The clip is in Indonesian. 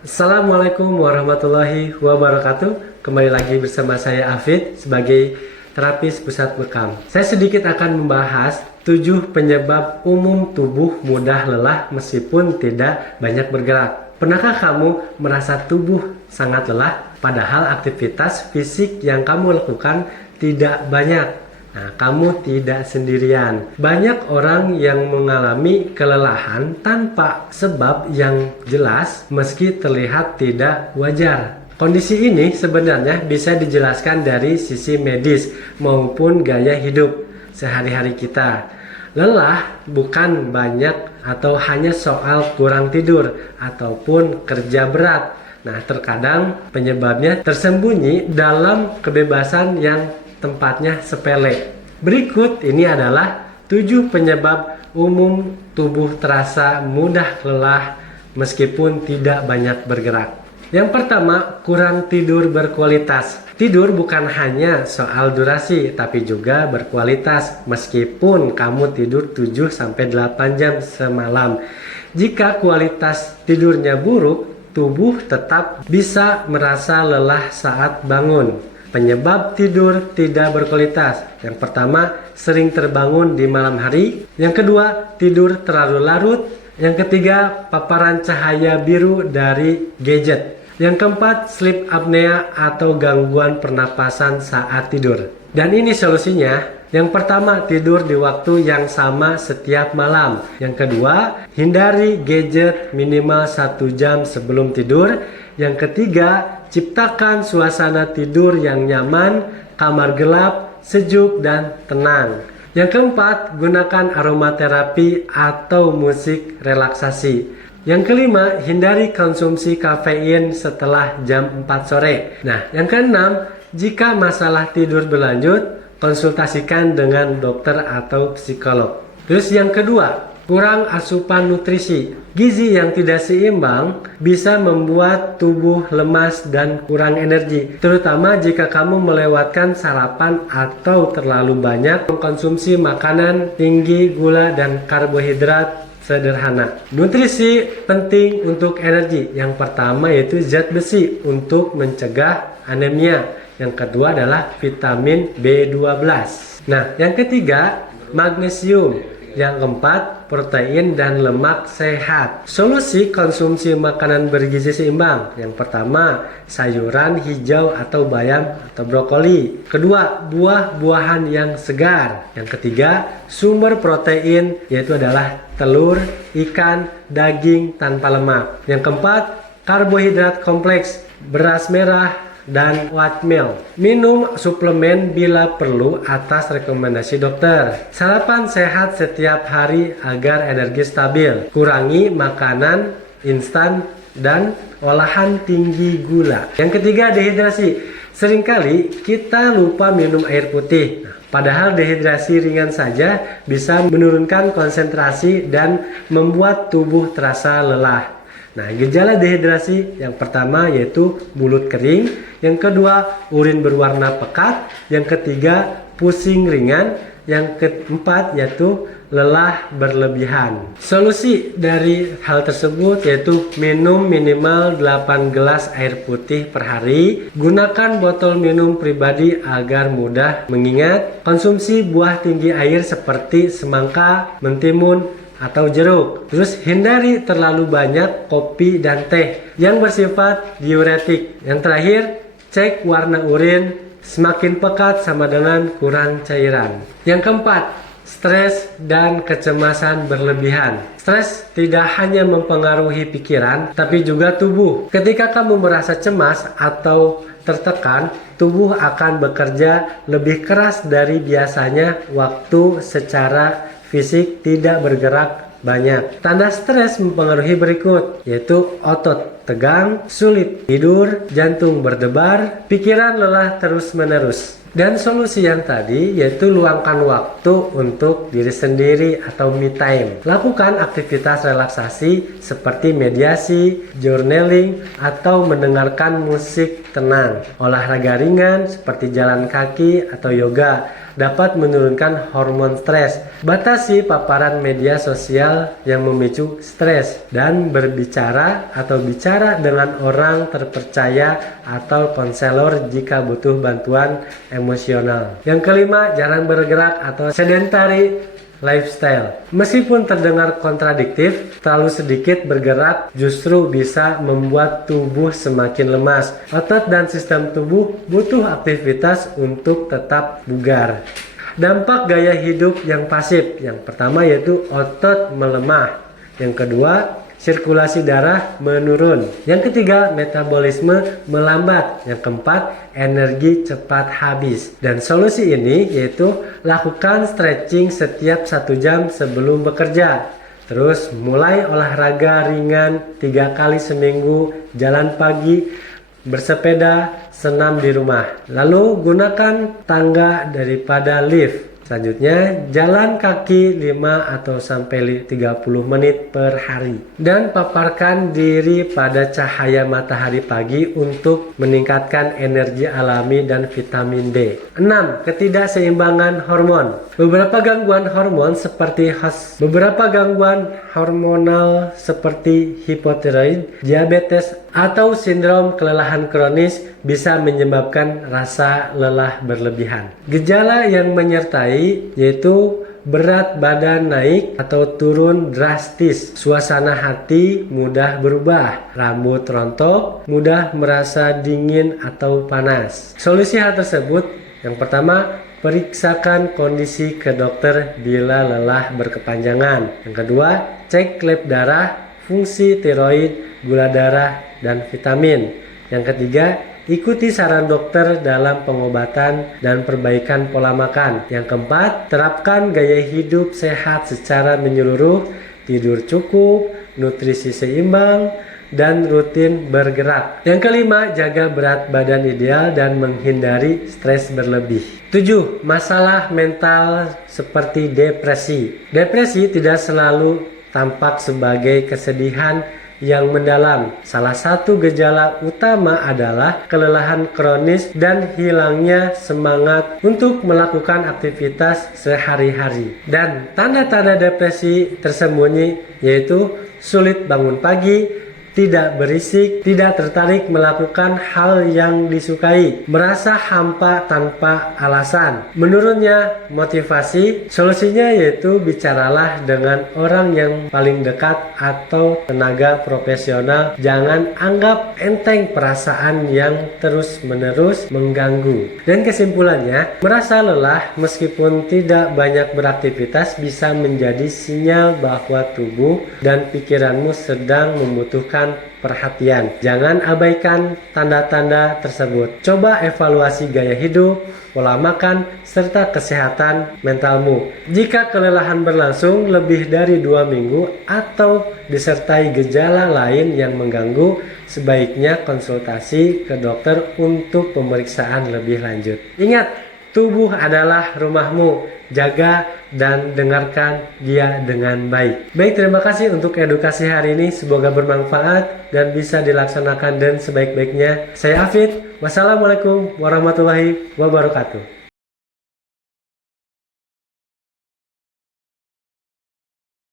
Assalamualaikum warahmatullahi wabarakatuh. Kembali lagi bersama saya Afid sebagai terapis pusat bekam. Saya sedikit akan membahas 7 penyebab umum tubuh mudah lelah meskipun tidak banyak bergerak. Pernahkah kamu merasa tubuh sangat lelah padahal aktivitas fisik yang kamu lakukan tidak banyak? Nah, kamu tidak sendirian. Banyak orang yang mengalami kelelahan tanpa sebab yang jelas meski terlihat tidak wajar. Kondisi ini sebenarnya bisa dijelaskan dari sisi medis maupun gaya hidup sehari-hari kita. Lelah bukan banyak atau hanya soal kurang tidur ataupun kerja berat. Nah, terkadang penyebabnya tersembunyi dalam kebebasan yang tempatnya sepele. Berikut ini adalah 7 penyebab umum tubuh terasa mudah lelah meskipun tidak banyak bergerak. Yang pertama, kurang tidur berkualitas. Tidur bukan hanya soal durasi, tapi juga berkualitas meskipun kamu tidur 7-8 jam semalam. Jika kualitas tidurnya buruk, tubuh tetap bisa merasa lelah saat bangun. Penyebab tidur tidak berkualitas. Yang pertama, sering terbangun di malam hari. Yang kedua, tidur terlalu larut. Yang ketiga, paparan cahaya biru dari gadget. Yang keempat, sleep apnea atau gangguan pernapasan saat tidur. Dan ini solusinya. Yang pertama, tidur di waktu yang sama setiap malam. Yang kedua, hindari gadget minimal 1 jam sebelum tidur. Yang ketiga, ciptakan suasana tidur yang nyaman, kamar gelap, sejuk, dan tenang. Yang keempat, gunakan aromaterapi atau musik relaksasi. Yang kelima, hindari konsumsi kafein setelah jam 4 sore. Nah, yang keenam, jika masalah tidur berlanjut, konsultasikan dengan dokter atau psikolog. Terus yang kedua, kurang asupan nutrisi. Gizi yang tidak seimbang bisa membuat tubuh lemas dan kurang energi, terutama jika kamu melewatkan sarapan atau terlalu banyak mengkonsumsi makanan tinggi gula dan karbohidrat sederhana. Nutrisi penting untuk energi. Yang pertama yaitu zat besi untuk mencegah anemia. Yang kedua adalah vitamin B12. Nah, yang ketiga, magnesium. Yang keempat, protein dan lemak sehat. Solusi konsumsi makanan bergizi seimbang. Yang pertama, sayuran hijau atau bayam atau brokoli. Kedua, buah-buahan yang segar. Yang ketiga, sumber protein yaitu adalah telur, ikan, daging tanpa lemak. Yang keempat, karbohidrat kompleks, beras merah, dan oatmeal. Minum suplemen bila perlu atas rekomendasi dokter. Sarapan sehat setiap hari agar energi stabil. Kurangi makanan instan dan olahan tinggi gula. Yang ketiga, dehidrasi. Seringkali kita lupa minum air putih. Padahal dehidrasi ringan saja bisa menurunkan konsentrasi dan membuat tubuh terasa lelah. Nah, gejala dehidrasi yang pertama yaitu mulut kering, yang kedua urin berwarna pekat, yang ketiga pusing ringan, yang keempat yaitu lelah berlebihan. Solusi dari hal tersebut yaitu minum minimal 8 gelas air putih per hari, gunakan botol minum pribadi agar mudah mengingat, konsumsi buah tinggi air seperti semangka, mentimun, atau jeruk. Terus hindari terlalu banyak kopi dan teh yang bersifat diuretik. Yang terakhir, cek warna urin, semakin pekat sama dengan kurang cairan. Yang keempat, stres dan kecemasan berlebihan. Stres tidak hanya mempengaruhi pikiran, tapi juga tubuh. Ketika kamu merasa cemas atau tertekan, tubuh akan bekerja lebih keras dari biasanya waktu secara fisik tidak bergerak banyak. Tanda stres mempengaruhi berikut, yaitu otot tegang, sulit tidur, jantung berdebar, pikiran lelah terus-menerus. Dan solusi yang tadi yaitu luangkan waktu untuk diri sendiri atau me time. Lakukan aktivitas relaksasi seperti mediasi, journaling, atau mendengarkan musik tenang. Olahraga ringan seperti jalan kaki atau yoga dapat menurunkan hormon stres. Batasi paparan media sosial yang memicu stres dan berbicara atau bicara dengan orang terpercaya atau konselor jika butuh bantuan emosional. Yang kelima, jarang bergerak atau sedentary lifestyle. Meskipun terdengar kontradiktif, terlalu sedikit bergerak justru bisa membuat tubuh semakin lemas. Otot dan sistem tubuh butuh aktivitas untuk tetap bugar. Dampak gaya hidup yang pasif. Yang pertama yaitu otot melemah. Yang kedua, sirkulasi darah menurun. Yang ketiga, metabolisme melambat. Yang keempat, energi cepat habis. Dan solusi ini yaitu lakukan stretching setiap 1 jam sebelum bekerja. Terus mulai olahraga ringan 3 kali seminggu, jalan pagi, bersepeda, senam di rumah. Lalu gunakan tangga daripada lift. Selanjutnya, jalan kaki 5 atau sampai 30 menit per hari. Dan paparkan diri pada cahaya matahari pagi untuk meningkatkan energi alami dan vitamin D. 6. Ketidakseimbangan hormon. Beberapa gangguan hormonal seperti hipotiroid, diabetes, atau sindrom kelelahan kronis bisa menyebabkan rasa lelah berlebihan. Gejala yang menyertai yaitu berat badan naik atau turun drastis, suasana hati mudah berubah, rambut rontok, mudah merasa dingin atau panas. Solusi hal tersebut, yang pertama, periksakan kondisi ke dokter bila lelah berkepanjangan. Yang kedua, cek lab darah, fungsi tiroid, gula darah, dan vitamin. Yang ketiga, ikuti saran dokter dalam pengobatan dan perbaikan pola makan. Yang keempat, terapkan gaya hidup sehat secara menyeluruh, tidur cukup, nutrisi seimbang, dan rutin bergerak. Yang kelima, jaga berat badan ideal dan menghindari stres berlebih. 7. Masalah mental seperti depresi. Depresi tidak selalu tampak sebagai kesedihan yang mendalam. Salah satu gejala utama adalah kelelahan kronis dan hilangnya semangat untuk melakukan aktivitas sehari-hari. Dan tanda-tanda depresi tersembunyi yaitu sulit bangun pagi, tidak berisik, tidak tertarik melakukan hal yang disukai, merasa hampa tanpa alasan, menurunnya motivasi. Solusinya yaitu bicaralah dengan orang yang paling dekat atau tenaga profesional. Jangan anggap enteng perasaan yang terus-menerus mengganggu. Dan kesimpulannya, merasa lelah meskipun tidak banyak beraktivitas bisa menjadi sinyal bahwa tubuh dan pikiranmu sedang membutuhkan perhatian. Jangan abaikan tanda-tanda tersebut. Coba evaluasi gaya hidup, pola makan, serta kesehatan mentalmu. Jika kelelahan berlangsung lebih dari 2 minggu atau disertai gejala lain yang mengganggu, sebaiknya konsultasi ke dokter untuk pemeriksaan lebih lanjut. Ingat, tubuh adalah rumahmu. Jaga dan dengarkan dia dengan baik. Baik, terima kasih untuk edukasi hari ini. Semoga bermanfaat dan bisa dilaksanakan dan sebaik-baiknya. Saya Afid. Wassalamualaikum warahmatullahi wabarakatuh.